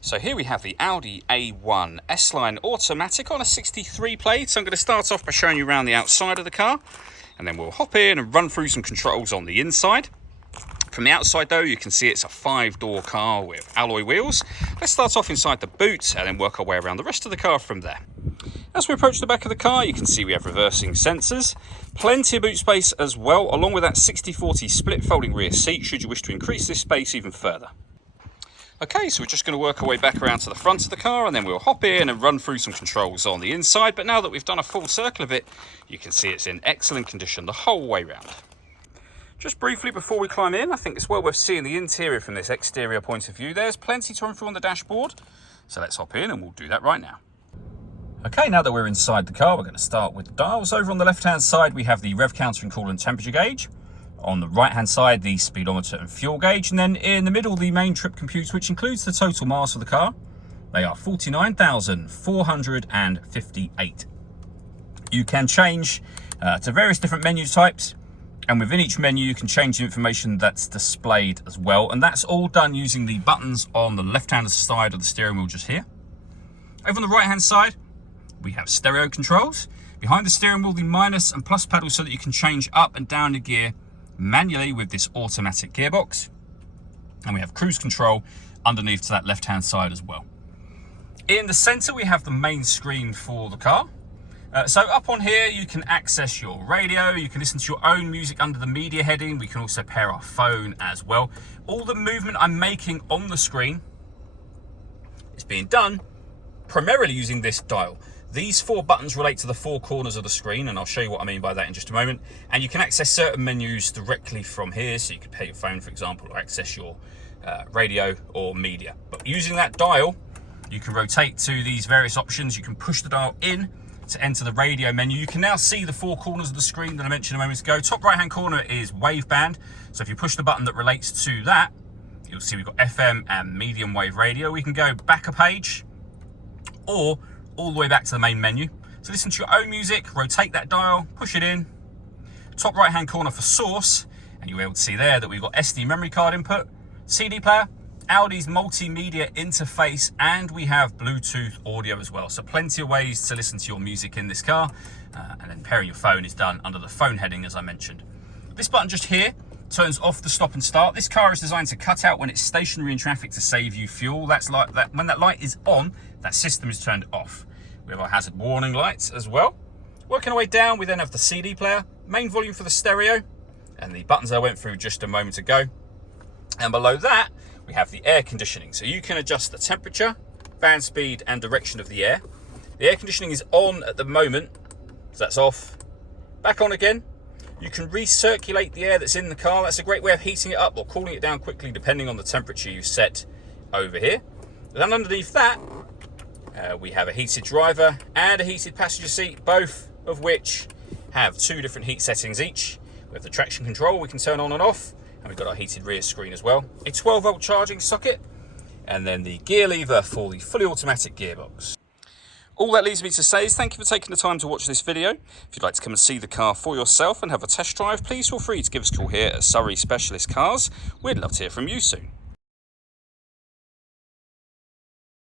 So here we have the Audi A1 S-Line automatic on a 63 plate. So I'm going to start off by showing you around the outside of the car, and then we'll hop in and run through some controls on the inside. From the outside though, you can see it's a 5-door car with alloy wheels. Let's start off inside the boot and then work our way around the rest of the car from there. As we approach the back of the car, you can see we have reversing sensors, plenty of boot space as well, along with that 60/40 split folding rear seat should you wish to increase this space even further. Okay, so we're just going to work our way back around to the front of the car, and then we'll hop in and run through some controls on the inside. But now that we've done a full circle of it, you can see it's in excellent condition the whole way round. Just briefly before we climb in, I think it's well worth seeing the interior from this exterior point of view. There's plenty to run through on the dashboard, so let's hop in and we'll do that right now. Okay, now that we're inside the car, we're going to start with the dials. Over on the left-hand side, we have the rev counter and coolant temperature gauge. On the right-hand side, the speedometer and fuel gauge. And then in the middle, the main trip computer, which includes the total miles of the car. They are 49,458. You can change to various different menu types. And within each menu, you can change the information that's displayed as well. And that's all done using the buttons on the left-hand side of the steering wheel just here. Over on the right-hand side, we have stereo controls. Behind the steering wheel, the minus and plus pedals so that you can change up and down the gear manually with this automatic gearbox. And we have cruise control underneath to that left-hand side as well. In the center, we have the main screen for the car. So up on here, you can access your radio, you can listen to your own music under the media heading. We can also pair our phone as well. All the movement I'm making on the screen is being done primarily using this dial. These 4 buttons relate to the 4 corners of the screen, and I'll show you what I mean by that in just a moment. And you can access certain menus directly from here, so you can pair your phone, for example, or access your radio or media. But using that dial, you can rotate to these various options. You can push the dial in to enter the radio menu. You can now see the 4 corners of the screen that I mentioned a moment ago. Top right-hand corner is wave band. So if you push the button that relates to that, you'll see we've got FM and medium wave radio. We can go back a page or all the way back to the main menu. So listen to your own music, rotate that dial, push it in. Top right hand corner for source, and you'll be able to see there that we've got SD memory card input, CD player, Audi's multimedia interface, and we have Bluetooth audio as well. So plenty of ways to listen to your music in this car, and then pairing your phone is done under the phone heading, as I mentioned. This button just here turns off the stop and start. This car is designed to cut out when it's stationary in traffic to save you fuel. That's like that. When that light is on, that system is turned off. We have our hazard warning lights as well. Working our way down, we then have the CD player, main volume for the stereo, and the buttons I went through just a moment ago. And below that, we have the air conditioning. So you can adjust the temperature, fan speed, and direction of the air. The air conditioning is on at the moment, so that's off. Back on again. You can recirculate the air that's in the car. That's a great way of heating it up or cooling it down quickly, depending on the temperature you set over here. And then underneath that, we have a heated driver and a heated passenger seat, both of which have 2 different heat settings each. We have the traction control we can turn on and off, and we've got our heated rear screen as well. A 12-volt charging socket, and then the gear lever for the fully automatic gearbox. All that leaves me to say is thank you for taking the time to watch this video. If you'd like to come and see the car for yourself and have a test drive, please feel free to give us a call here at Surrey Specialist Cars. We'd love to hear from you soon.